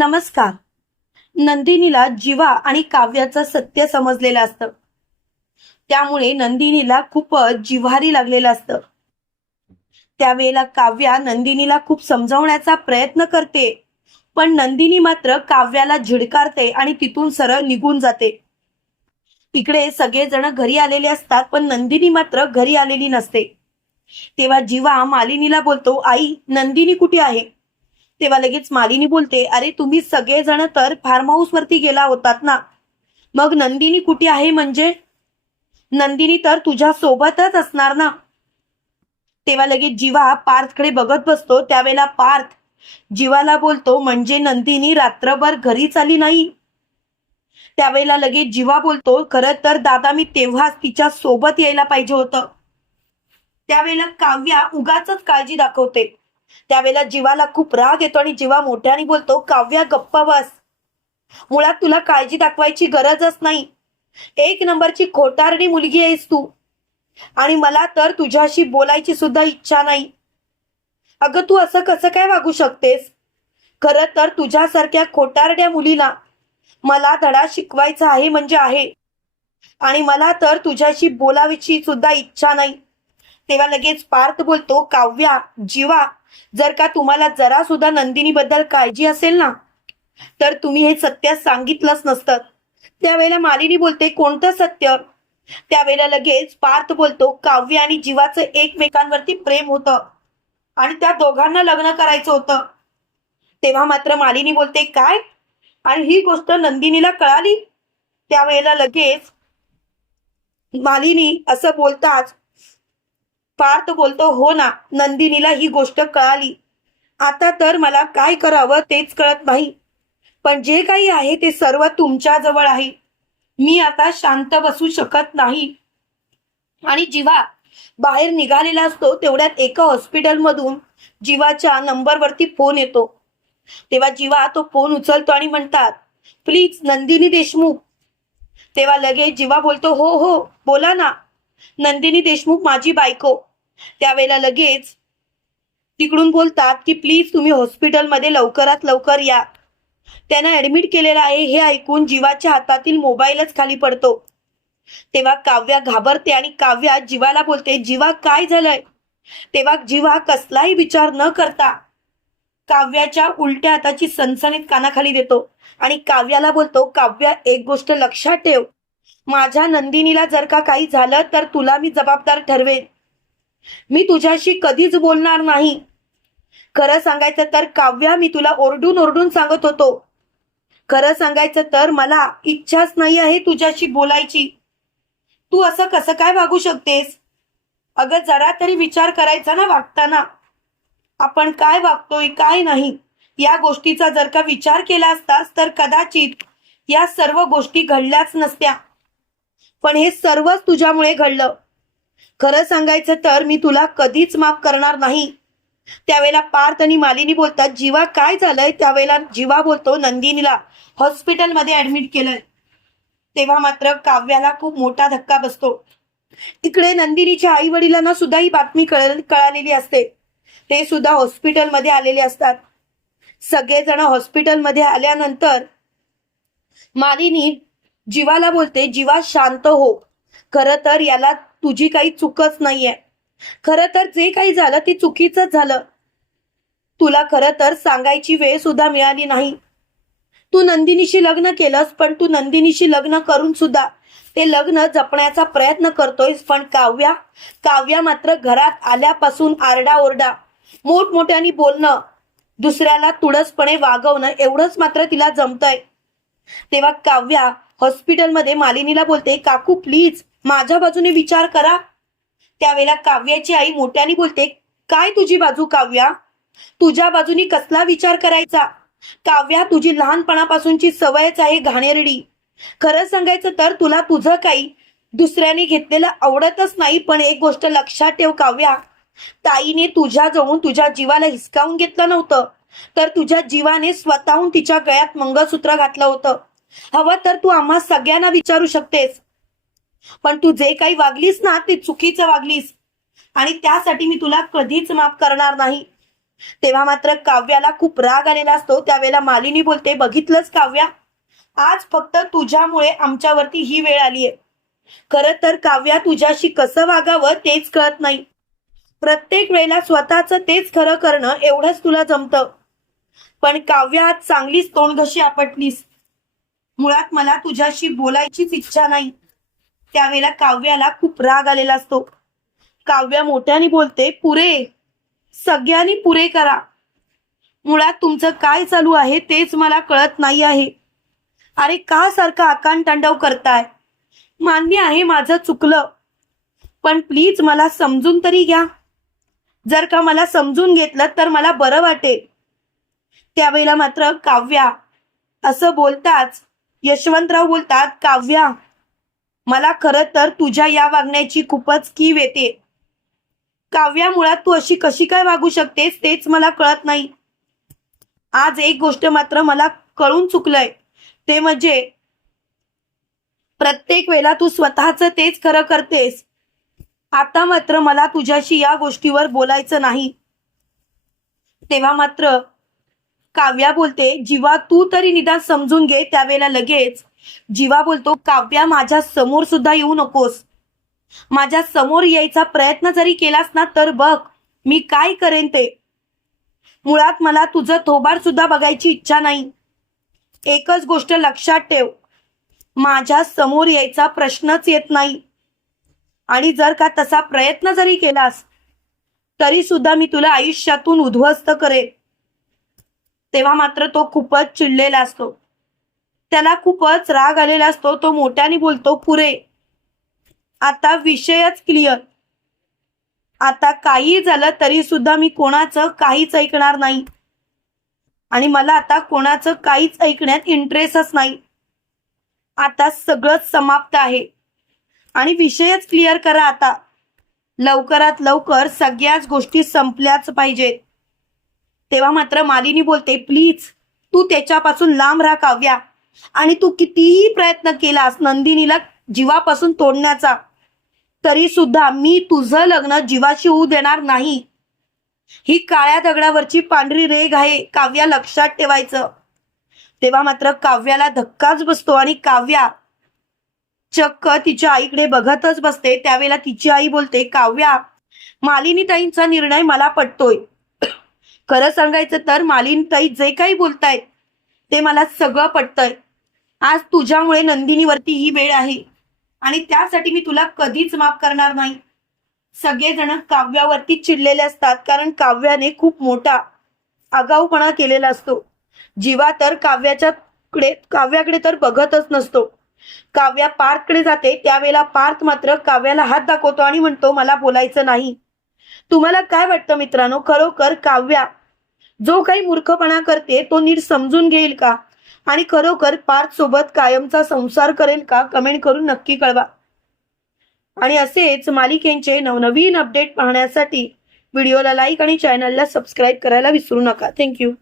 नमस्कार. नंदिनीला जीवा आणि काव्याचं सत्य समजलेलं असतं. त्यामुळे नंदिनीला खूपच जिव्हारी लागलेलं असतं. त्यावेळेला काव्या नंदिनीला खूप समजावण्याचा प्रयत्न करते. पण नंदिनी मात्र काव्याला झिडकारते आणि तिथून सरळ निघून जाते. तिकडे सगळेजण घरी आलेले असतात पण नंदिनी मात्र घरी आलेली नसते. तेव्हा जीवा मालिनीला बोलतो आई नंदिनी कुठे आहे? तेव्हा लगेच मालिनी बोलते अरे तुम्ही सगळेजण तर फार्म हाऊस वरती गेला होतात ना. मग नंदिनी कुठे आहे म्हणजे? नंदिनी तर तुझ्या सोबतच असणार ना. तेव्हा लगेच जीवा पार्थकडे बघत बसतो. त्यावेळेला पार्थ जीवाला बोलतो म्हणजे नंदिनी रात्रभर घरीच आली नाही? त्यावेळेला लगेच जीवा बोलतो खरं तर दादा मी तेव्हाच तिच्या सोबत यायला पाहिजे होतं. त्यावेळेला काव्या उगाच काळजी दाखवते. त्यावेळेला जीवाला खूप राग येतो आणि जीवा मोठ्याने बोलतो काव्या गप्प बस. मुळात तुला काळजी दाखवायची गरजच नाही. एक नंबरची खोटारडी मुलगी आहेस तू. आणि मला तर तुझ्याशी बोलायची सुद्धा इच्छा नाही. अगं तू असं कसं काय वागू शकतेस? खरं तर तुझ्यासारख्या खोटारड्या मुलीला मला धडा शिकवायचा आहे म्हणजे आहे. आणि मला तर तुझ्याशी बोलावीची सुद्धा इच्छा नाही. तेव्हा लगेच पार्थ बोलतो काव्या जीवा जर का तुम्हाला जरा सुद्धा नंदिनी बद्दल काळजी असेल ना तर तुम्ही हे सत्य सांगितलंच नसतं. त्यावेळेला मालिनी बोलते कोणतं सत्य? त्यावेळेला लगेच पार्थ बोलतो काव्य आणि जीवाचं एकमेकांवरती प्रेम होतं आणि त्या दोघांना लग्न करायचं होतं. तेव्हा मात्र मालिनी बोलते काय? आणि ही गोष्ट नंदिनीला कळाली? त्यावेळेला लगेच मालिनी असं बोलताच पार्थ बोलतो हो ना नंदिनीला ही गोष्ट कळाली. आता तर मला काय करावं तेच कळत नाही. पण जे काही आहे ते सर्व तुमच्या जवळ आहे. मी आता शांत बसू शकत नाही. आणि जीवा बाहेर निघालेला असतो तेवढ्यात एका हॉस्पिटलमधून जीवाच्या नंबरवरती फोन येतो. तेव्हा जीवा तो फोन उचलतो आणि म्हणतात प्लीज नंदिनी देशमुख. तेव्हा लगेच जीवा बोलतो हो हो बोला ना. नंदिनी देशमुख माझी बायको. त्यावेळेला लगेच तिकडून बोलतात की प्लीज तुम्ही हॉस्पिटलमध्ये लवकरात लवकर या. त्यांना ऍडमिट केलेलं आहे हे ऐकून जीवाच्या हातातील मोबाईलच खाली पडतो. तेव्हा काव्या घाबरते आणि काव्या जीवाला बोलते जीवा काय झालंय? तेव्हा जीवा कसलाही विचार न करता काव्याच्या उलट्या हाताची सनसनीत कानाखाली देतो आणि काव्याला बोलतो काव्या एक गोष्ट लक्षात ठेव. माझ्या नंदिनीला जर का काही झालं तर तुला मी जबाबदार ठरवेन. मी तुझ्याशी कधीच बोलणार नाही. खरं सांगायचं तर काव्या मी तुला ओरडून ओरडून सांगत होतो. खरं सांगायचं तर मला इच्छाच नाही आहे तुझ्याशी बोलायची. तू असं कसं काय वागू शकतेस? अगं जरा तरी विचार करायचा ना वागताना. आपण काय वागतोय काय नाही या गोष्टीचा जर का विचार केला असतास तर कदाचित या सर्व गोष्टी घडल्याच नसत्या. पण हे सर्वच तुझ्यामुळे घडलं. खरं सांगायचं तर मी तुला कधीच माफ करणार नाही. त्यावेळेला पार्थ आणि मालिनी बोलतात जीवा काय झालंय? त्यावेळेला जीवा बोलतो नंदिनीला हॉस्पिटलमध्ये ऍडमिट केलंय. तेव्हा मात्र काव्याला खूप मोठा धक्का बसतो. तिकडे नंदिनीच्या आई वडिलांना सुद्धा ही बातमी कळालेली असते. ते सुद्धा हॉस्पिटलमध्ये आलेले असतात. सगळेजण हॉस्पिटलमध्ये आल्यानंतर मालिनी जीवाला बोलते जीवा शांत हो. खरं तर याला तुझी काही चुकच नाहीये. खरं तर जे काही झालं ते चुकीचं झालं. तुला खरं तर सांगायची वेळ सुद्धा मिळाली नाही. तू नंदिनीशी लग्न केलंस पण तू नंदिनीशी लग्न करून सुद्धा ते लग्न जपण्याचा प्रयत्न करतोयस पण काव्या काव्या मात्र घरात आल्यापासून आरडाओरडा मोठमोठ्याने बोलणं दुसऱ्याला तुळसपणे वागवणं एवढंच मात्र तिला जमतंय. तेव्हा काव्या हॉस्पिटलमध्ये मालिनीला बोलते काकू प्लीज माझ्या बाजूने विचार करा. त्यावेळेला काव्याची आई मोठ्याने बोलते काय तुझी बाजू काव्या? तुझ्या बाजूनी कसला विचार करायचा? काव्या तुझी लहानपणापासूनची सवयच आहे घाणेरडी. खरं सांगायचं तर तुला तुझं काही दुसऱ्याने घेतलेलं आवडतच नाही पण एक गोष्ट लक्षात ठेव काव्या. ताईने तुझ्या जवळून तुझ्या जीवाला हिसकावून घेतलं नव्हतं तर तुझ्या जीवाने स्वतःहून तिच्या गळ्यात मंगळसूत्र घातलं होतं. हवं तर तू आम्हा सगळ्यांना विचारू शकतेस. पण तू जे काही वागलीस ना ते चुकीचं वागलीस. आणि त्यासाठी मी तुला कधीच माफ करणार नाही. तेव्हा मात्र काव्याला खूप राग आलेला असतो. त्यावेळेला मालिनी बोलते बघितलंच काव्या? आज फक्त तुझ्यामुळे आमच्यावरती ही वेळ आलीये. खरं तर काव्या तुझ्याशी कसं वागावं तेच कळत नाही. प्रत्येक वेळेला स्वतःच तेच खरं करणं एवढंच तुला जमतं. पण काव्या आज चांगलीच तोंडघशी आपटलीस. मुळात मला तुझ्याशी बोलायचीच इच्छा नाही. त्यावेळेला काव्याला खूप राग आलेला असतो. काव्या मोठ्याने बोलते पुरे सगळ्यांनी पुरे करा. मुळात तुमचं काय चालू आहे तेच मला कळत नाही आहे. अरे का सारखं आकांड तांडव करताय? मान्य आहे माझं चुकलं पण प्लीज मला समजून तरी घ्या. जर का मला समजून घेतलं तर मला बरं वाटेल. त्यावेळेला मात्र काव्या असं बोलताच यशवंतराव बोलतात काव्या मला खरं तर तुझ्या या वागण्याची खूपच कीव येते. काव्या मुळात तू अशी कशी काय वागू शकतेस तेच मला कळत नाही. आज एक गोष्ट मात्र मला कळून चुकलंय. ते म्हणजे प्रत्येक वेळेला तू स्वतःच तेच खरं करतेस. आता मात्र मला तुझ्याशी या गोष्टीवर बोलायचं नाही. तेव्हा मात्र काव्या बोलते जीवा तू तरी निदान समजून घे त्यावेळेला लगेच. जीवा बोलतो काव्या माझ्यासमोर सुद्धा येऊ नकोस. माझ्यासमोर यायचा प्रयत्न जरी केलास ना तर बघ मी काय करेन ते. मुळात मला तुझं थोबाड सुद्धा बघायची इच्छा नाही. एकच गोष्ट लक्षात ठेव माझ्यासमोर यायचा प्रश्नच येत नाही. आणि जर का तसा प्रयत्न जरी केलास तरी सुद्धा मी तुला आयुष्यातून उद्ध्वस्त करेन. तेव्हा मात्र तो खूपच चिडलेला असतो. त्याला खूपच राग आलेला असतो. तो मोठ्याने बोलतो पुरे आता विषयच क्लिअर आता काही झालं तरी सुद्धा मी कोणाचं काहीच ऐकणार नाही. आणि मला आता कोणाचं काहीच ऐकण्यात इंटरेस्टच नाही. आता सगळंच समाप्त आहे. आणि विषयच क्लिअर करा आता. लवकरात लवकर सगळ्याच गोष्टी संपल्याच पाहिजेत. तेव्हा मात्र मालिनी बोलते प्लीज तू त्याच्यापासून लांब राहा काव्या. आणि तू कितीही प्रयत्न केलास नंदिनीला जीवापासून तोडण्याचा तरी सुद्धा मी तुझं लग्न जीवाशी होऊ देणार नाही. ही काळ्या दगडावरची पांढरी रेग आहे काव्या लक्षात ठेवायचं. तेव्हा मात्र काव्याला धक्काच बसतो आणि काव्या चक्क तिच्या आईकडे बघतच बसते. त्यावेळेला तिची आई बोलते काव्या मालिनीताईंचा निर्णय मला पटतोय. खरं सांगायचं तर मालिनीताई जे काही बोलतायत ते मला सगळं पटतंय. आज तुझ्यामुळे नंदिनीवरती ही वेळ आहे. आणि त्यासाठी मी तुला कधीच माफ करणार नाही. सगळेजण काव्यावरती चिडलेले असतात कारण काव्याने खूप मोठा आगाऊपणा केलेला असतो. जीवा तर काव्याच्या कडे काव्याकडे तर बघतच नसतो. काव्या पार्थकडे जाते त्यावेळेला पार्थ मात्र काव्याला हात दाखवतो आणि म्हणतो मला बोलायचं नाही. तुम्हाला काय वाटतं मित्रांनो? खरोखर काव्या जो काही मूर्खपणा करते तो नीट समजून घेईल का? आणि खरोखर पार्थ सोबत कायमचा संसार करेल का? कमेंट करून नक्की कळवा. आणि असेच मालिकेंचे नवनवीन अपडेट पाहण्यासाठी व्हिडिओला लाईक आणि चॅनलला सबस्क्राईब करायला विसरू नका. थँक्यू